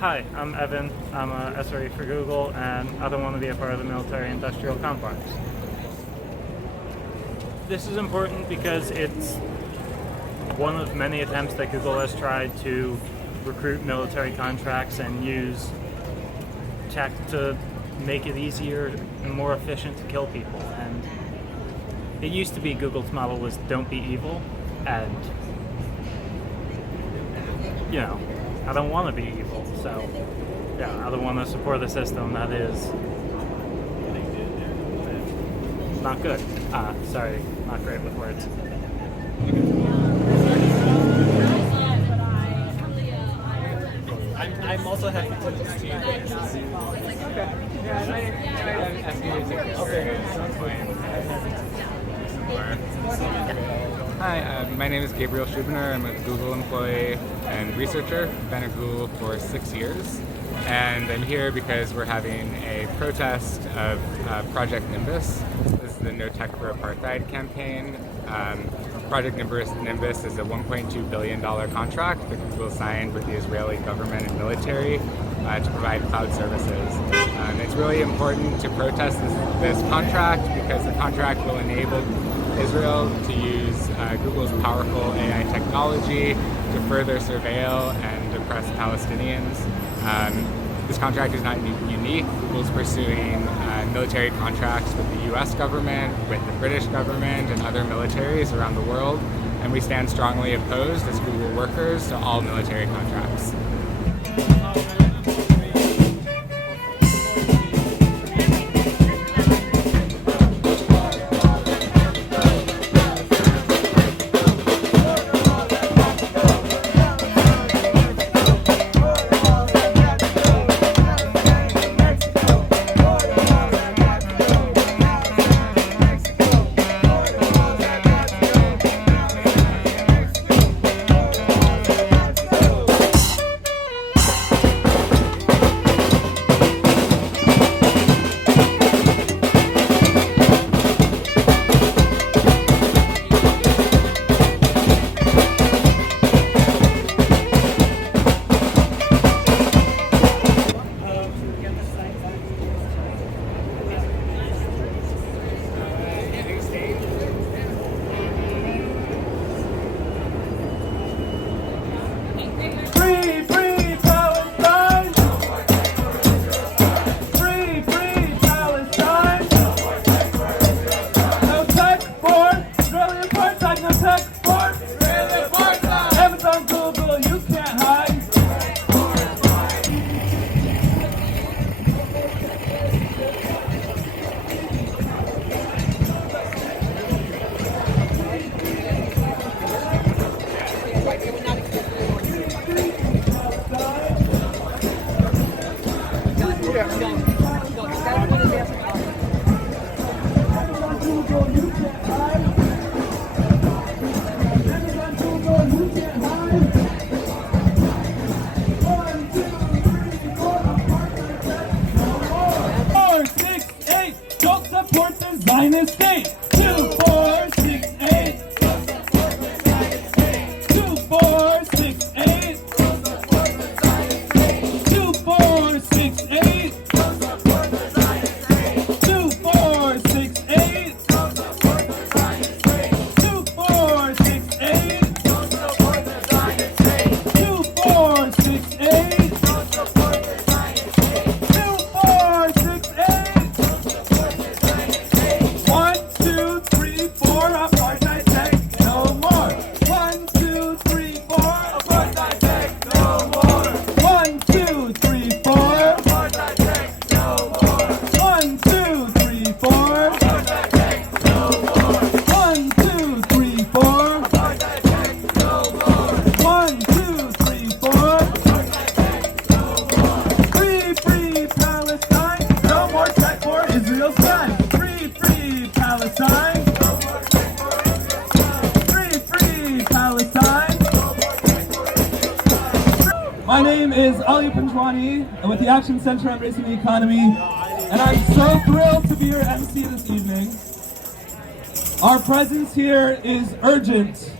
Hi, I'm Evan. I'm a SRE for Google, and I don't want to be a part of the military-industrial complex. This is important because it's one of many attempts that Google has tried to recruit military contracts and use tech to make it easier and more efficient to kill people. And it used to be Google's model was don't be evil, and you know, I don't want to be evil, so yeah, I don't want to support a system that is not good. Sorry, not great with words. I'm also happy to see you. Okay. Hi, my name is Gabriel Schubiner. I'm a Google employee and researcher. Been at Google for 6 years. And I'm here because we're having a protest of Project Nimbus. This is the No Tech for Apartheid campaign. Project Nimbus is a $1.2 billion contract that Google signed with the Israeli government and military to provide cloud services. It's really important to protest this contract because the contract will enable Israel to use Google's powerful AI technology to further surveil and oppress Palestinians. This contract is not unique. Google's pursuing military contracts with the US government, with the British government, and other militaries around the world, and we stand strongly opposed as Google workers to all military contracts. Zionist state. 2, 4, 6, 8. 2, 4, 6, 8. 2, 4, 6, 8. 2, 4, 6, 8. 2, 4, 6, 8. 2, 4, 6, 8. 2, 4, 6, 8. 1, 2, 3, 4, apartheid tech, no more. 1, 2, 3, 4, apartheid tech, no more. 1, 2, 3, 4, apartheid tech, no more. 1, 2, 3, 4, apartheid tech, no more. 1, 2, 3, 4, apartheid tech, no more. 1, 2, 3, 4, apartheid tech, no more. Free, free Palestine, no more tech for Israel's crime. Free, free Palestine. Free, free Palestine. My name is Ali Panjwani, and with the Action Center on Race and the Economy, and I'm so thrilled to be your MC this evening. Our presence here is urgent.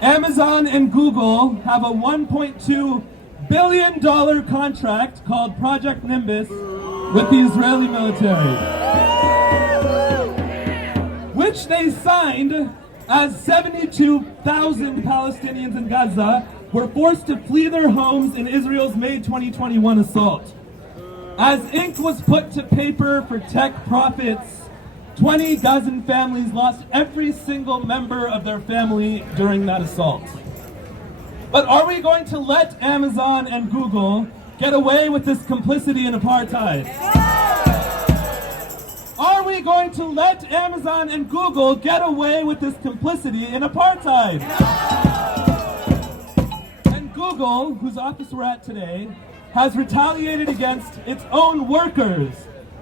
Amazon and Google have a $1.2 billion-dollar contract called Project Nimbus with the Israeli military, which they signed as 72,000 Palestinians in Gaza were forced to flee their homes in Israel's May 2021 assault. As ink was put to paper for tech profits, 20 Gazan families lost every single member of their family during that assault. But are we going to let Amazon and Google get away with this complicity in apartheid? Are we going to let Amazon and Google get away with this complicity in apartheid? And Google, whose office we're at today, has retaliated against its own workers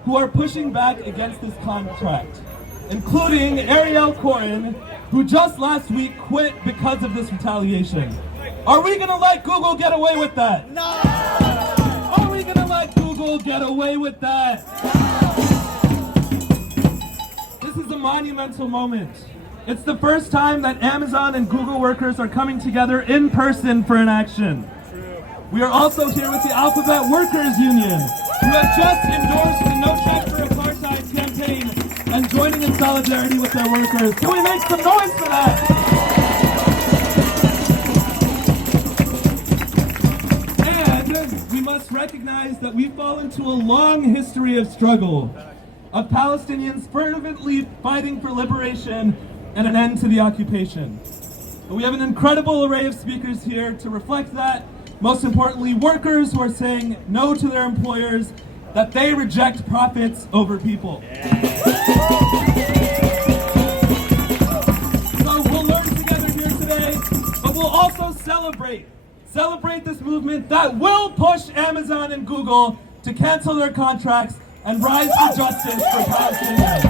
who are pushing back against this contract, including Ariel Corin, who just last week quit because of this retaliation. Are we gonna let Google get away with that? No! Are we gonna let Google get away with that? This is a monumental moment. It's the first time that Amazon and Google workers are coming together in person for an action. We are also here with the Alphabet Workers Union, who have just endorsed the No Check for Apartheid campaign and joining in solidarity with their workers. Can we make some noise for that? And we must recognize that we fall into a long history of struggle, of Palestinians fervently fighting for liberation and an end to the occupation. But we have an incredible array of speakers here to reflect that. Most importantly, workers who are saying no to their employers, that they reject profits over people. So we'll learn together here today, but we'll also celebrate this movement that will push Amazon and Google to cancel their contracts and rise for justice for Palestinians.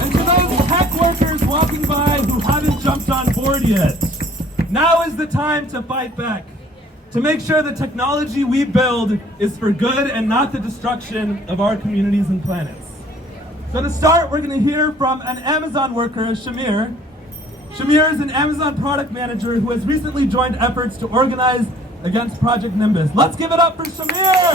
And to those tech workers walking by who haven't jumped on board yet, now is the time to fight back, to make sure the technology we build is for good and not the destruction of our communities and planets. So to start, we're going to hear from an Amazon worker, Shamir. Shamir is an Amazon product manager who has recently joined efforts to organize against Project Nimbus. Let's give it up for Shamir!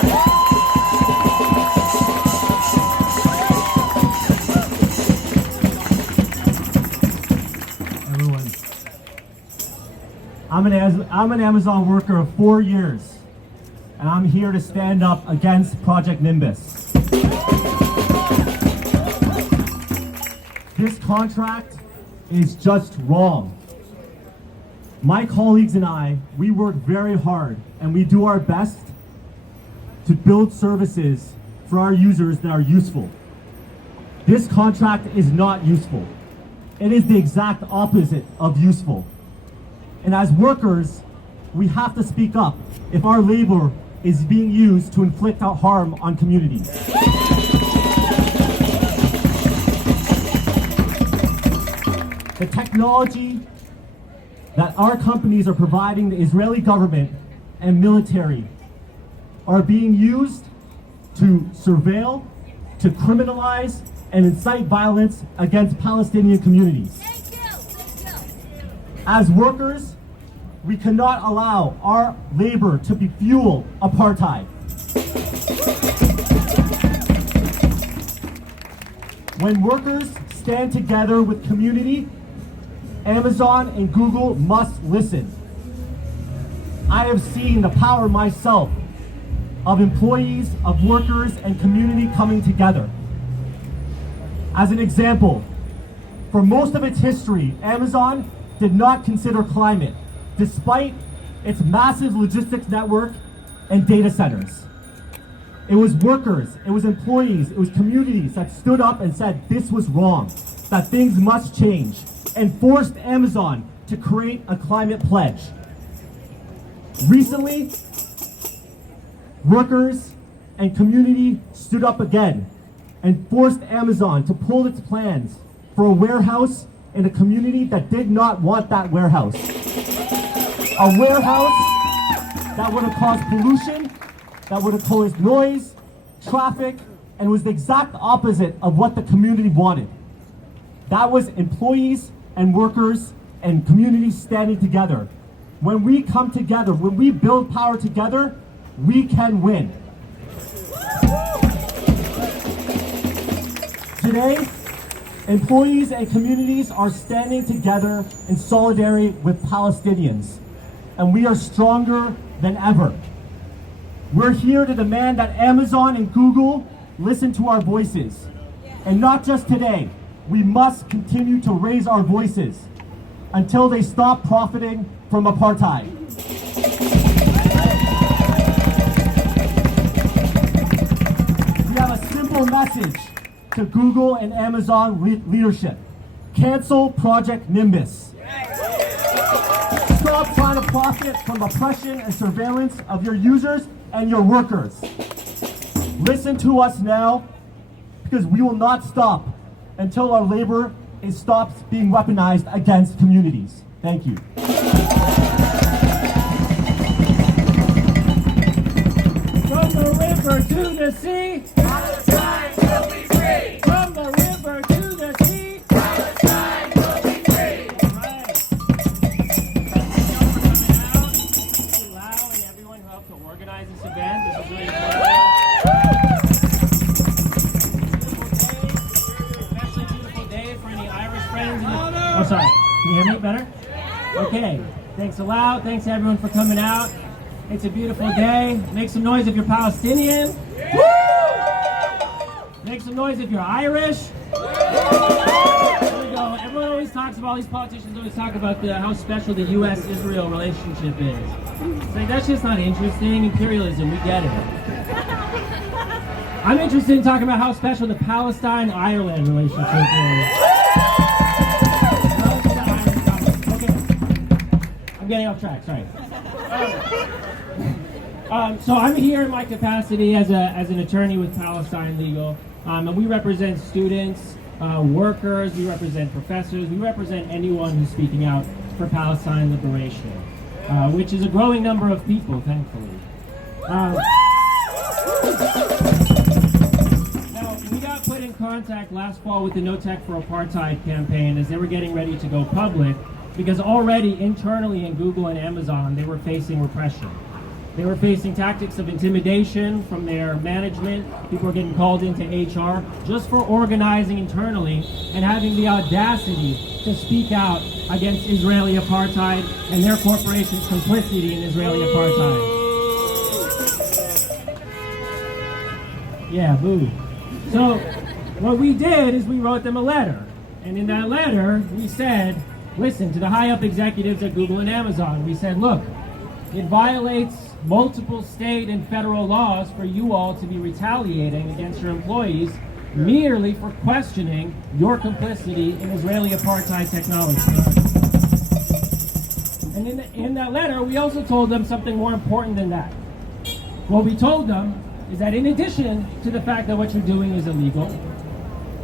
I'm an Amazon worker of 4 years, and I'm here to stand up against Project Nimbus. This contract is just wrong. My colleagues and I, we work very hard, and we do our best to build services for our users that are useful. This contract is not useful. It is the exact opposite of useful. And as workers, we have to speak up if our labor is being used to inflict harm on communities. The technology that our companies are providing the Israeli government and military are being used to surveil, to criminalize, and incite violence against Palestinian communities. As workers, we cannot allow our labor to be fuel apartheid. When workers stand together with community, Amazon and Google must listen. I have seen the power myself of employees, of workers, and community coming together. As an example, for most of its history, Amazon did not consider climate, despite its massive logistics network and data centers. It was workers, it was employees, it was communities that stood up and said this was wrong, that things must change, and forced Amazon to create a climate pledge. Recently, workers and community stood up again and forced Amazon to pull its plans for a warehouse in a community that did not want that warehouse. A warehouse that would have caused pollution, that would have caused noise, traffic, and was the exact opposite of what the community wanted. That was employees and workers and communities standing together. When we come together, when we build power together, we can win. Today, employees and communities are standing together in solidarity with Palestinians, and we are stronger than ever. We're here to demand that Amazon and Google listen to our voices. And not just today, we must continue to raise our voices until they stop profiting from apartheid. We have a simple message to Google and Amazon leadership. Cancel Project Nimbus. Stop trying to profit from oppression and surveillance of your users and your workers. Listen to us now, because we will not stop until our labor stops being weaponized against communities. Thank you. From the river to the sea, Palestine will be free. from the river to the sea. Palestine will be free. Right. Thank you all for coming out. Thank you, Lau, and everyone who helped to organize this event. This is really important. Especially beautiful day for any Irish friends. Oh, sorry. Can you hear me better? Okay. Thanks a lot. Thanks everyone for coming out. It's a beautiful day. Make some noise if you're Palestinian. Woo! Make some noise if you're Irish. There we go. Everyone always talks about, all these politicians always talk about how special the U.S.-Israel relationship is. It's like, that's just not interesting. Imperialism, we get it. I'm interested in talking about how special the Palestine-Ireland relationship is. Okay. I'm getting off track, sorry. So I'm here in my capacity as an attorney with Palestine Legal, and we represent students, workers, we represent professors, we represent anyone who's speaking out for Palestine liberation, which is a growing number of people, thankfully. Now, we got put in contact last fall with the No Tech for Apartheid campaign as they were getting ready to go public, because already internally in Google and Amazon, they were facing repression. They were facing tactics of intimidation from their management. People were getting called into HR just for organizing internally and having the audacity to speak out against Israeli apartheid and their corporation's complicity in Israeli apartheid. Yeah, boo. So what we did is we wrote them a letter. And in that letter, we said, listen, to the high-up executives at Google and Amazon, we said, look, it violates multiple state and federal laws for you all to be retaliating against your employees merely for questioning your complicity in Israeli apartheid technology. And in that letter, we also told them something more important than that. What we told them is that in addition to the fact that what you're doing is illegal,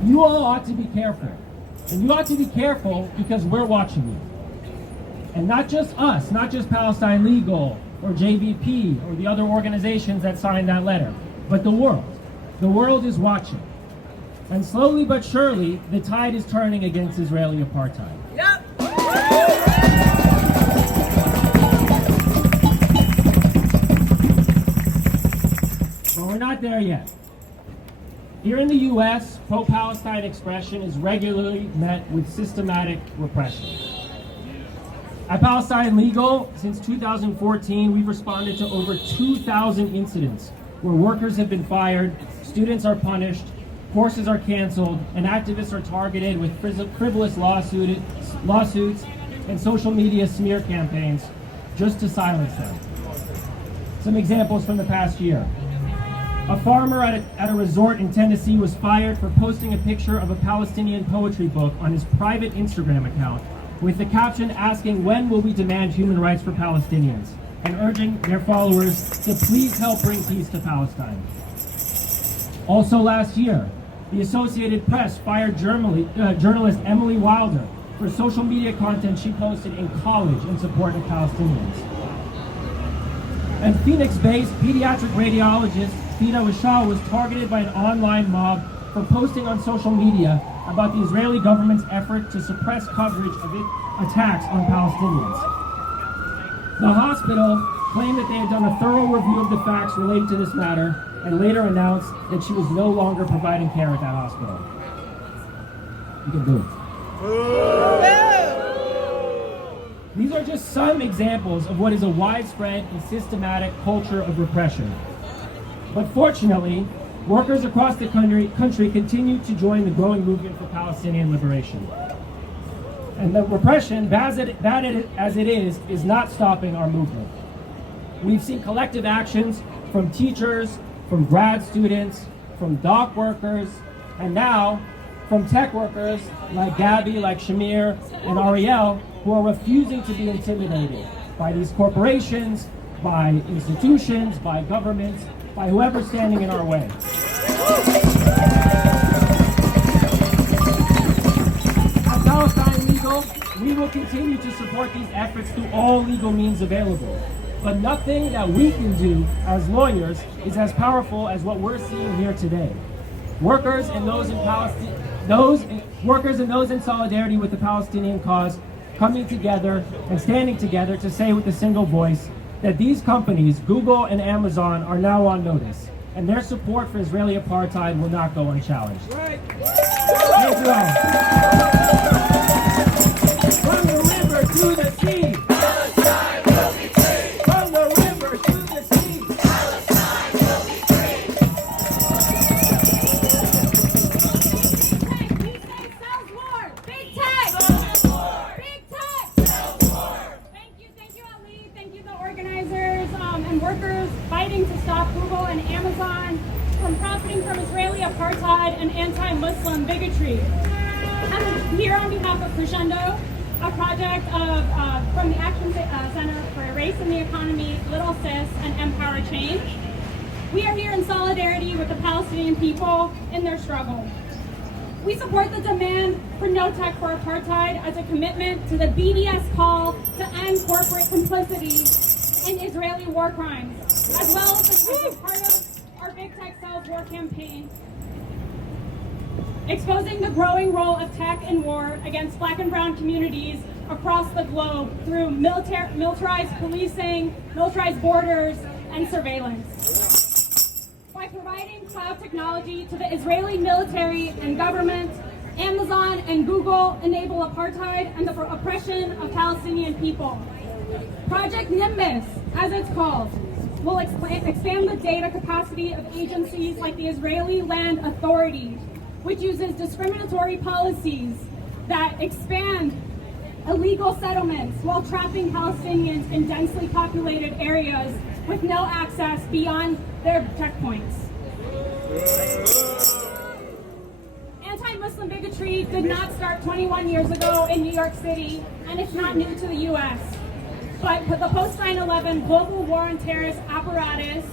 you all ought to be careful. And you ought to be careful because we're watching you. And not just us, not just Palestine Legal or JVP or the other organizations that signed that letter, but the world. The world is watching. And slowly but surely, the tide is turning against Israeli apartheid. Yep. But we're not there yet. Here in the U.S., pro-Palestine expression is regularly met with systematic repression. At Palestine Legal, since 2014, we've responded to over 2,000 incidents where workers have been fired, students are punished, courses are canceled, and activists are targeted with frivolous lawsuits and social media smear campaigns just to silence them. Some examples from the past year. A farmer at a resort in Tennessee was fired for posting a picture of a Palestinian poetry book on his private Instagram account with the caption asking, "When will we demand human rights for Palestinians?" and urging their followers to please help bring peace to Palestine. Also last year, the Associated Press fired journalist Emily Wilder for social media content she posted in college in support of Palestinians. And Phoenix-based pediatric radiologist Fida Wishal was targeted by an online mob for posting on social media about the Israeli government's effort to suppress coverage of attacks on Palestinians. The hospital claimed that they had done a thorough review of the facts related to this matter and later announced that she was no longer providing care at that hospital. You can do it. These are just some examples of what is a widespread and systematic culture of repression. But fortunately, workers across the country continue to join the growing movement for Palestinian liberation. And the repression, bad as it is not stopping our movement. We've seen collective actions from teachers, from grad students, from dock workers, and now from tech workers like Gabby, like Shamir, and Ariel, who are refusing to be intimidated by these corporations, by institutions, by governments, by whoever's standing in our way. At Palestine Legal, we will continue to support these efforts through all legal means available. But nothing that we can do as lawyers is as powerful as what we're seeing here today. Workers and those in solidarity with the Palestinian cause coming together and standing together to say with a single voice that these companies, Google and Amazon, are now on notice, and their support for Israeli apartheid will not go unchallenged. Right. Thank you all. From the river to the sea. Palestine will be free. From the river to the sea. Palestine will be free. We say sells war. Big tech. Sells war. Big tech. Sells war. Thank you, Ali. Thank you, the organizers and workers fighting to stop Google and Amazon from profiting from Israeli apartheid and anti-Muslim bigotry. I'm here on behalf of Crescendo, a project from the Action Center for Race and the Economy, Little Sis, and Empower Change. We are here in solidarity with the Palestinian people in their struggle. We support the demand for no tech for apartheid as a commitment to the BDS call to end corporate complicity in Israeli war crimes, as well as the part of our Big Tech Sells War campaign, exposing the growing role of tech in war against Black and brown communities across the globe through militarized policing, militarized borders, and surveillance. By providing cloud technology to the Israeli military and government, Amazon and Google enable apartheid and the oppression of Palestinian people. Project Nimbus, as it's called, will expand the data capacity of agencies like the Israeli Land Authority, which uses discriminatory policies that expand illegal settlements while trapping Palestinians in densely populated areas with no access beyond their checkpoints. Anti-Muslim bigotry did not start 21 years ago in New York City, and it's not new to the U.S. But the post-9/11 global war on terrorist apparatus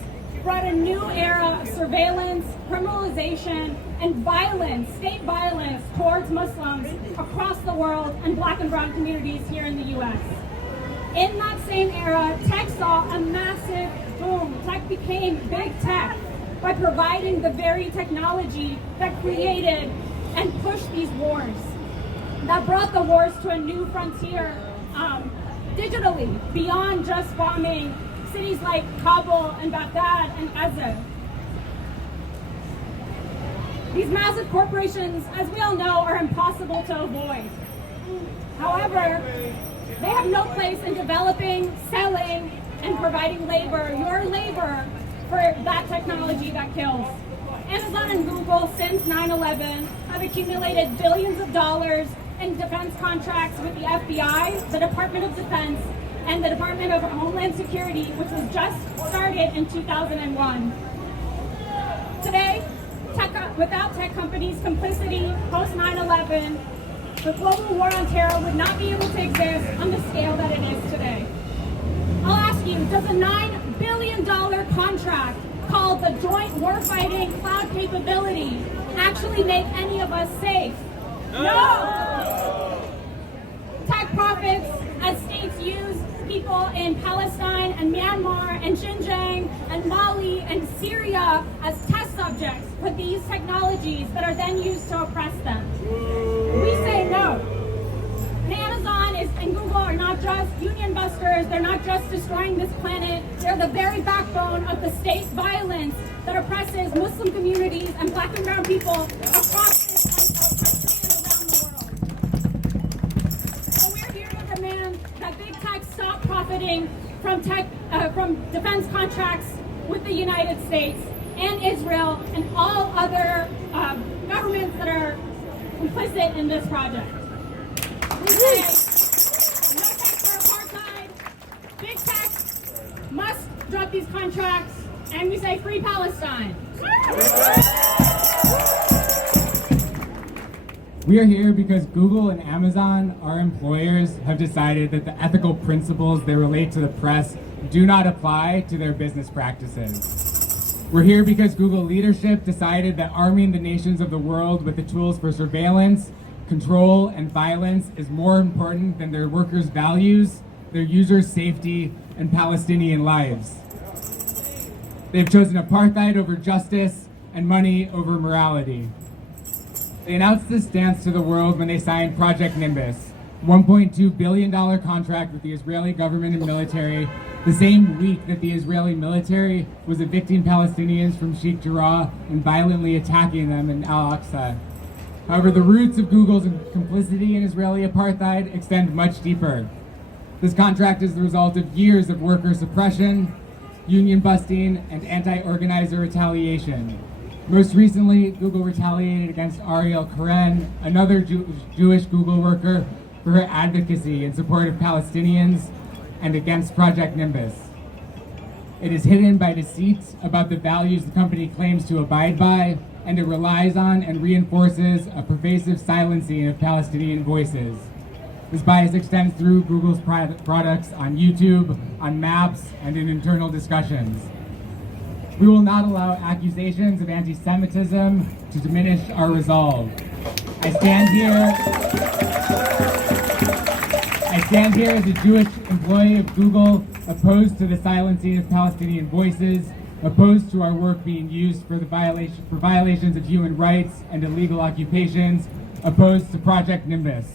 brought a new era of surveillance, criminalization, and violence, state violence towards Muslims across the world and Black and brown communities here in the U.S. In that same era, tech saw a massive boom. Tech became big tech by providing the very technology that created and pushed these wars, that brought the wars to a new frontier digitally, beyond just bombing cities like Kabul and Baghdad and Gaza. These massive corporations, as we all know, are impossible to avoid. However, they have no place in developing, selling, and providing labor, your labor, for that technology that kills. Amazon and Google, since 9/11, have accumulated billions of dollars in defense contracts with the FBI, the Department of Defense, and the Department of Homeland Security, which was just started in 2001. Today, without tech companies' complicity post 9/11, the global war on terror would not be able to exist on the scale that it is today. I'll ask you, does a $9 billion contract called the Joint Warfighting Cloud Capability actually make any of us safe? No! Tech profits, as states use people in Palestine and Myanmar and Xinjiang and Mali and Syria as test subjects for these technologies that are then used to oppress them. We say no. And Amazon guys in Google are not just union busters, they're not just destroying this planet, they're the very backbone of the state violence that oppresses Muslim communities and Black and brown people across this country and around the world. So we're here to demand that big tech stop profiting from defense contracts with the United States and Israel and all other governments that are complicit in this project. We say no tech for apartheid, big tech must drop these contracts, and we say free Palestine. We are here because Google and Amazon, our employers, have decided that the ethical principles that relate to the press do not apply to their business practices. We're here because Google leadership decided that arming the nations of the world with the tools for surveillance, control, and violence is more important than their workers' values, their users' safety, and Palestinian lives. They've chosen apartheid over justice and money over morality. They announced this stance to the world when they signed Project Nimbus, $1.2 billion contract with the Israeli government and military, the same week that the Israeli military was evicting Palestinians from Sheikh Jarrah and violently attacking them in Al-Aqsa. However, the roots of Google's complicity in Israeli apartheid extend much deeper. This contract is the result of years of worker suppression, union busting, and anti-organizer retaliation. Most recently, Google retaliated against Ariel Karen, another Jewish Google worker, for her advocacy in support of Palestinians and against Project Nimbus. It is hidden by deceit about the values the company claims to abide by, and it relies on and reinforces a pervasive silencing of Palestinian voices. This bias extends through Google's products on YouTube, on maps, and in internal discussions. We will not allow accusations of anti-Semitism to diminish our resolve. I stand here as a Jewish employee of Google, opposed to the silencing of Palestinian voices, opposed to our work being used for violations of human rights and illegal occupations, opposed to Project Nimbus.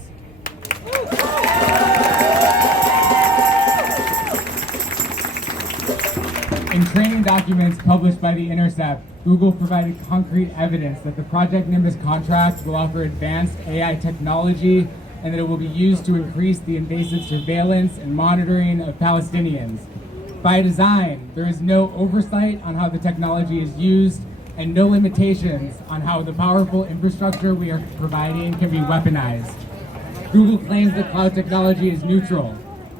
In training documents published by The Intercept, Google provided concrete evidence that the Project Nimbus contract will offer advanced AI technology and that it will be used to increase the invasive surveillance and monitoring of Palestinians. By design, there is no oversight on how the technology is used and no limitations on how the powerful infrastructure we are providing can be weaponized. Google claims that cloud technology is neutral,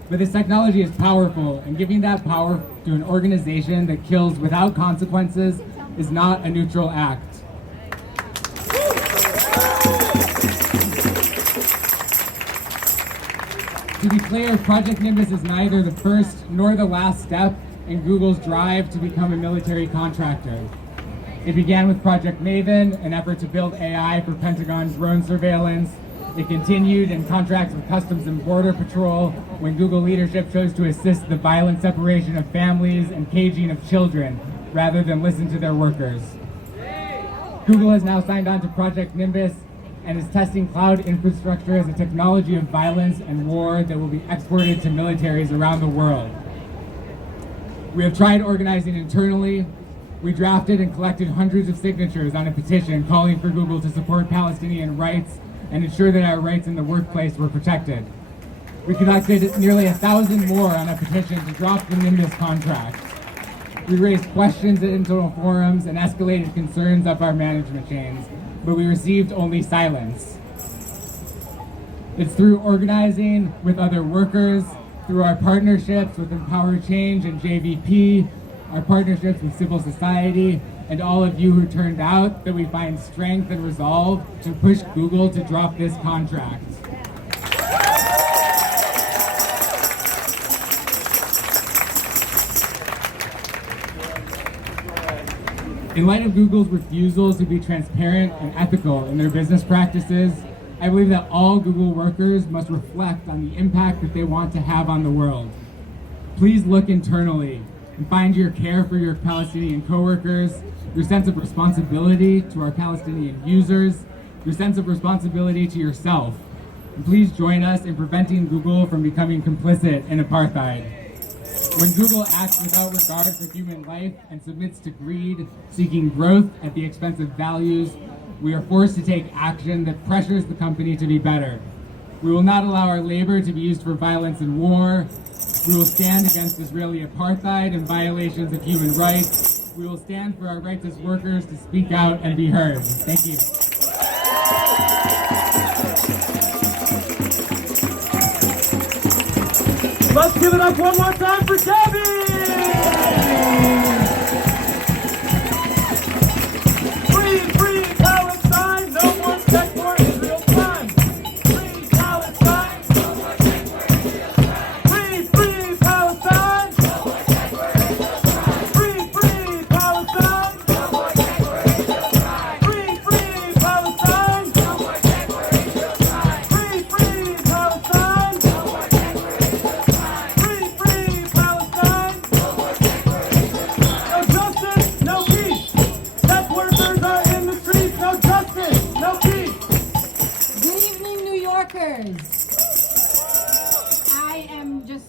but this technology is powerful, and giving that power to an organization that kills without consequences is not a neutral act. To be clear, Project Nimbus is neither the first nor the last step in Google's drive to become a military contractor. It began with Project Maven, an effort to build AI for Pentagon drone surveillance. It continued in contracts with Customs and Border Patrol when Google leadership chose to assist the violent separation of families and caging of children rather than listen to their workers. Google has now signed on to Project Nimbus and is testing cloud infrastructure as a technology of violence and war that will be exported to militaries around the world. We have tried organizing internally. We drafted and collected hundreds of signatures on a petition calling for Google to support Palestinian rights and ensure that our rights in the workplace were protected. We conducted nearly 1,000 more on a petition to drop the Nimbus contract. We raised questions at internal forums and escalated concerns up our management chains, but we received only silence. It's through organizing with other workers, through our partnerships with Empower Change and JVP, our partnerships with civil society, and all of you who turned out, that we find strength and resolve to push Google to drop this contract. In light of Google's refusal to be transparent and ethical in their business practices, I believe that all Google workers must reflect on the impact that they want to have on the world. Please look internally and find your care for your Palestinian coworkers, your sense of responsibility to our Palestinian users, your sense of responsibility to yourself. And please join us in preventing Google from becoming complicit in apartheid. When Google acts without regard for human life and submits to greed, seeking growth at the expense of values, we are forced to take action that pressures the company to be better. We will not allow our labor to be used for violence and war. We will stand against Israeli apartheid and violations of human rights. We will stand for our rights as workers to speak out and be heard. Thank you. Let's give it up one more time for Gabby! Free, free Palestine, no more check for Israel crime. Free Palestine, no more check for Israel crime. Free, free Palestine, no more check for Israel crime. Free, free Palestine, no more check for Israel crime. Free, free Palestine, no more check for Israel crime. Free, free Palestine, no more check for Israel crime. Free, free Palestine, no more check for Israel crime. No justice, no peace. Tech workers are in the streets. No justice, no peace. Good evening, New Yorkers. I am just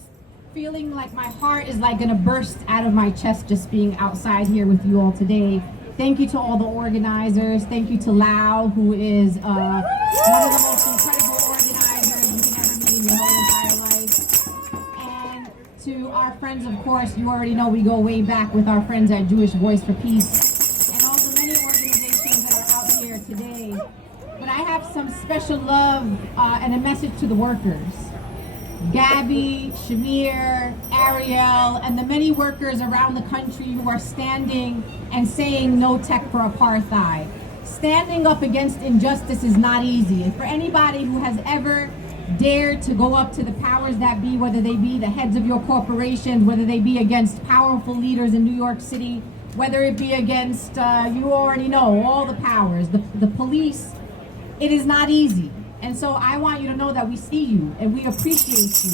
feeling like my heart is like gonna burst out of my chest just being outside here with you all today. Thank you to all the organizers. Thank you to Lau, who is one of the most incredible organizers you can ever meet in your whole entire life. And to our friends, of course, you already know we go way back with our friends at Jewish Voice for Peace and all the many organizations that are out here today. But I have some special love and a message to the workers. Gabby, Shamir, Ariel, and the many workers around the country who are standing and saying no tech for apartheid. Standing up against injustice is not easy. And for anybody who has ever dared to go up to the powers that be, whether they be the heads of your corporations, whether they be against powerful leaders in New York City, whether it be against, you already know, all the powers, the police, it is not easy. And so I want you to know that we see you and we appreciate you.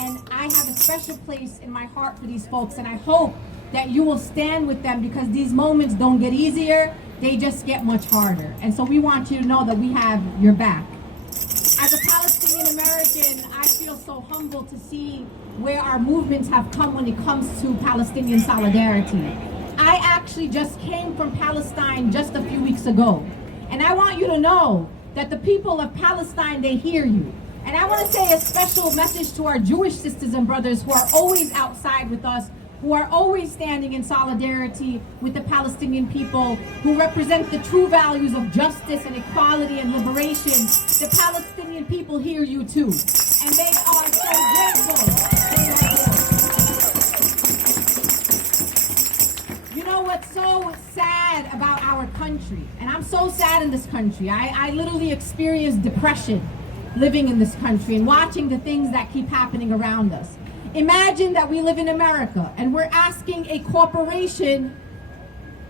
And I have a special place in my heart for these folks, and I hope that you will stand with them, because these moments don't get easier, they just get much harder. And so we want you to know that we have your back. As a Palestinian American, I feel so humbled to see where our movements have come when it comes to Palestinian solidarity. I actually just came from Palestine just a few weeks ago. And I want you to know that the people of Palestine, they hear you. And I want to say a special message to our Jewish sisters and brothers who are always outside with us, who are always standing in solidarity with the Palestinian people, who represent the true values of justice and equality and liberation. The Palestinian people hear you too. And they are so grateful. They are You know what's so sad about our country? And I'm so sad in this country. I literally experienced depression living in this country and watching the things that keep happening around us. Imagine that we live in America and we're asking a corporation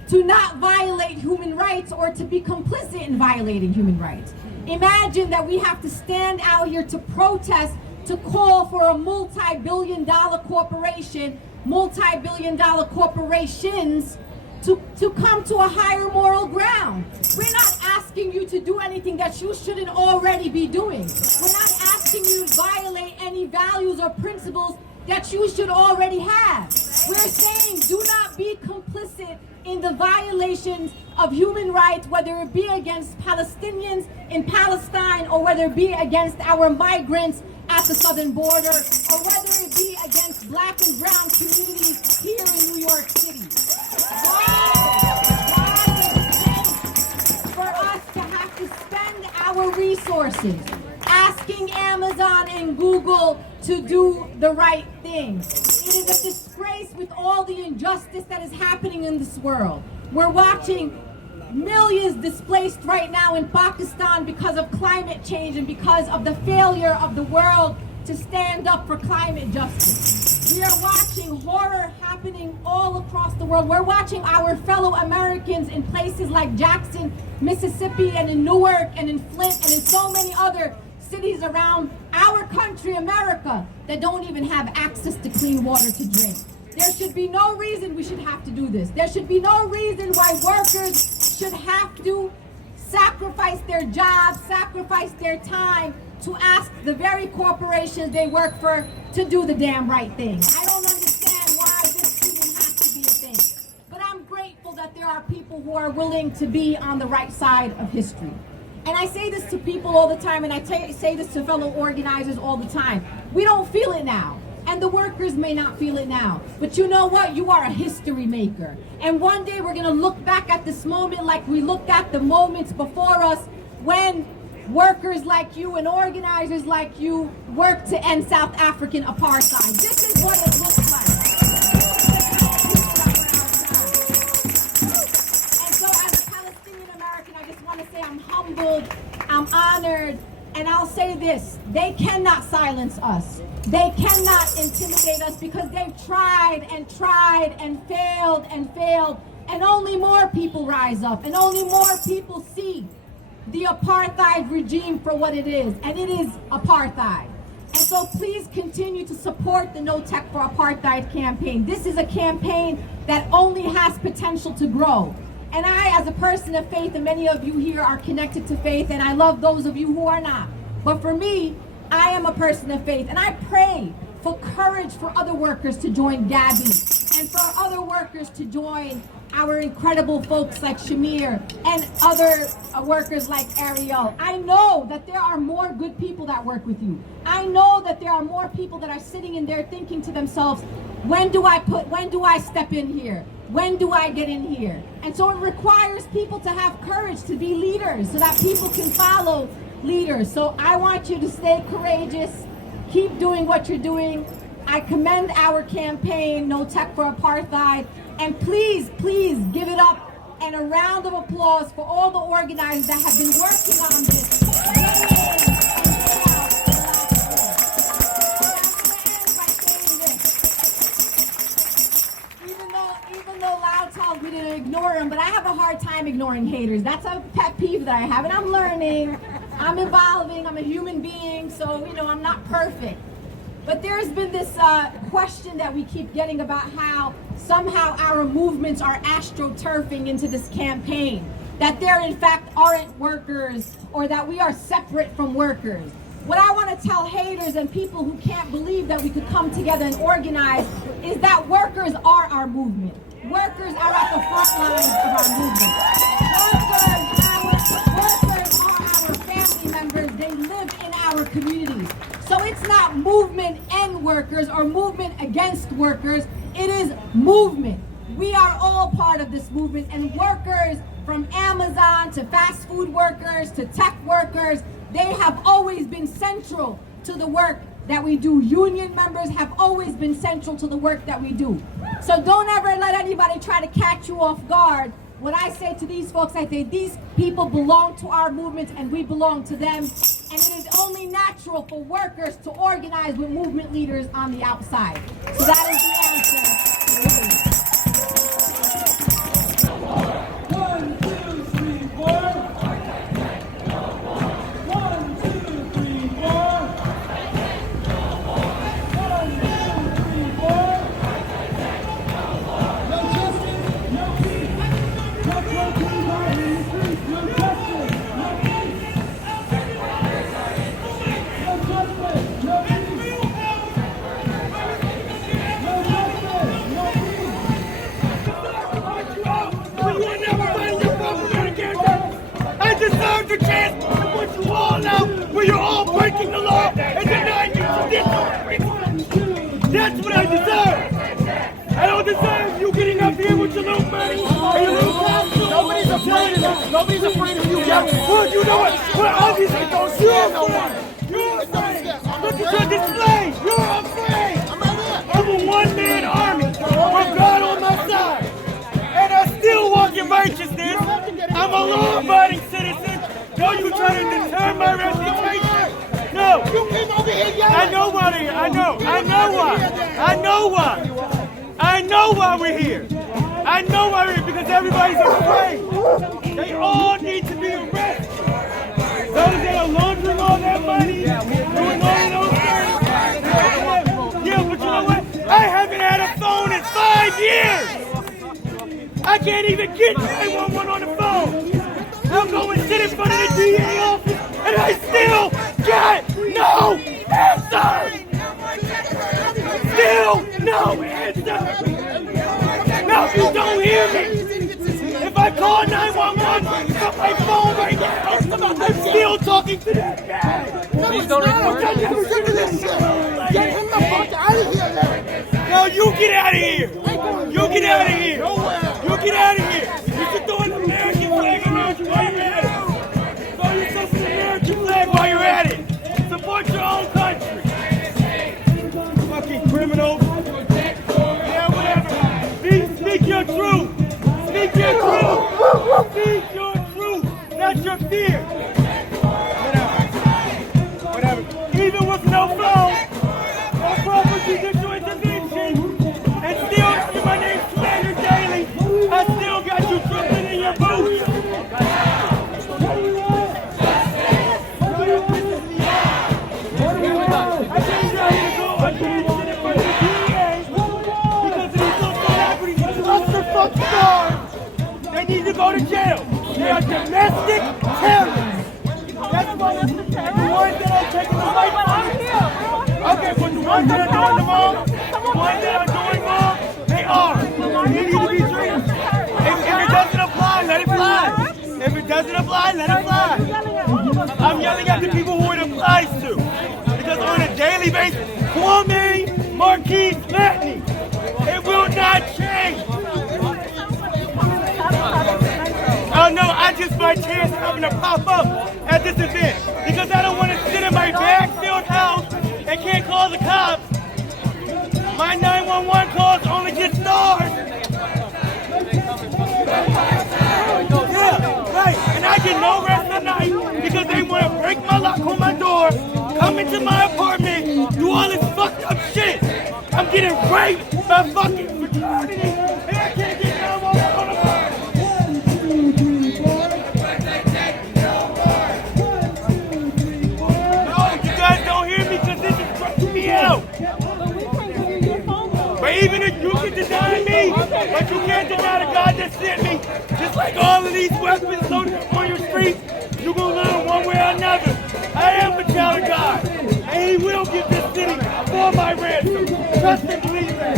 to not violate human rights or to be complicit in violating human rights. Imagine that we have to stand out here to protest, to call for a multi-billion-dollar corporation, multi-billion-dollar corporations to come to a higher moral ground. We're not asking you to do anything that you shouldn't already be doing. We're not asking you to violate any values or principles that you should already have. We're saying do not be complicit in the violations of human rights, whether it be against Palestinians in Palestine or whether it be against our migrants at the southern border, or whether it be against black and brown communities here in New York City. Why is it for us to have to spend our resources asking Amazon and Google to do the right thing? It is a disgrace with all the injustice that is happening in this world. We're watching millions displaced right now in Pakistan because of climate change and because of the failure of the world to stand up for climate justice. We are watching horror happening all across the world. We're watching our fellow Americans in places like Jackson, Mississippi, and in Newark, and in Flint, and in so many other cities around our country, America, that don't even have access to clean water to drink. There should be no reason we should have to do this. There should be no reason why workers should have to sacrifice their jobs, sacrifice their time to ask the very corporations they work for to do the damn right thing. I don't understand why this even has to be a thing. But I'm grateful that there are people who are willing to be on the right side of history. And I say this to people all the time, and I say this to fellow organizers all the time. We don't feel it now. And the workers may not feel it now. But you know what? You are a history maker. And one day we're going to look back at this moment like we looked at the moments before us when workers like you and organizers like you worked to end South African apartheid. This is what it looks like. And so as a Palestinian American, I just want to say I'm humbled, I'm honored, and I'll say this, they cannot silence us. They cannot intimidate us because they've tried and failed, and only more people rise up, and only more people see the apartheid regime for what it is, and it is apartheid. And so please continue to support the No Tech for Apartheid campaign. This is a campaign that only has potential to grow. And I, as a person of faith, and many of you here are connected to faith, and I love those of you who are not. But for me, I am a person of faith, and I pray for courage for other workers to join Gabby, and for other workers to join our incredible folks like Shamir and other workers like Ariel. I know that there are more good people that work with you. I know that there are more people that are sitting in there thinking to themselves, when do I step in here? When do I get in here? And so it requires people to have courage to be leaders so that people can follow leaders. So I want you to stay courageous, keep doing what you're doing. I commend our campaign, No Tech for Apartheid, and please give it up and a round of applause for all the organizers that have been working on this. Even though Loud Talk, we didn't ignore them, but I have a hard time ignoring haters. That's a pet peeve that I have, and I'm learning. I'm evolving, I'm a human being, so, I'm not perfect. But there's been this question that we keep getting about how somehow our movements are astroturfing into this campaign, that there in fact aren't workers, or that we are separate from workers. What I want to tell haters and people who can't believe that we could come together and organize is that workers are our movement. Workers are at the front lines of our movement. Workers are our family members. They live in our communities. So it's not movement and workers or movement against workers. It is movement. We are all part of this movement, and workers from Amazon to fast food workers to tech workers, they have always been central to the work that we do. Union members have always been central to the work that we do. So don't ever let anybody try to catch you off guard. What I say to these folks, I say these people belong to our movement and we belong to them. And it is only natural for workers to organize with movement leaders on the outside. So that is the answer. 1, 2, 3, 4. 1, 2, 3, 4. 1, 2, 3, 4. No justice, no peace. Control to our streets. No justice, no peace. No justice, no peace. No justice, no peace. You will never find your government again. I deserve the chance to put you all out where you're all breaking the law and denying you judicial freedom. That's what I deserve. I don't deserve you getting up here with your little money and your little costume. Nobody's afraid of this. Nobody's afraid of you. Well, you know what? Well, obviously don't you're afraid. You're afraid. Look at your display. You're afraid. I'm a one-man army with God on my side. And I still walk in righteousness. I'm a law-abiding citizen. No, you trying to deter my reputation? No. You came over here yelling. I know why they're here. I know why we're here. I know why we're here because everybody's afraid. They all need to be arrested. Those that are laundering all that money, doing all of those things. Yeah, but you know what? I haven't had a phone in 5 years. I can't even get 911 on the phone. I'll go and sit in front of the DA office, and I still got I called 911 from my phone right now. I'm still talking to that guy. Please don't record I'm never sick of this shit. Get him the fuck out of here, man. No, you get out of here. You get out of here. You get out of here. You should throw an American flag around you while you're at it. Throw yourself an American flag while you're at it. Support your own country. Fucking criminals. Yeah, whatever. Speak your truth. Speak your truth. Speak your truth. Not your fear. Whatever. Even with no phone, no proper judicial intervention, and still after my name slander daily, I still got you dripping in your boots. I can't tell you to go. I can't sit in front of the DA because of these little celebrities with clusterfuck stars. They need to go to jail. They are domestic terrorists. That's why the ones that are taking the fight from you. Okay, but the ones that are doing the wrong, the ones that are doing wrong, they are. They need to be treated. If it doesn't apply, let it fly. If it doesn't apply, let it fly. I'm yelling at the people who it applies to. Because on a daily basis, Kwame Marquis Latney, it will not change. Oh no, I just my chance having to pop up at this event because I don't want to sit in my backfield house and can't call the cops. My 911 calls only get stars. Yeah, right. And I get no rest at night because they want to break my lock on my door, come into my apartment, do all this fucked up shit. I'm getting raped by fucking fraternity and I can't get 911 on the phone. But even if you can deny me, but you can't deny the God that sent me, just like all of these weapons loaded up on your street, you're going to learn one way or another. I am a child of God, and He will give this city for my ransom. Trust and believe that.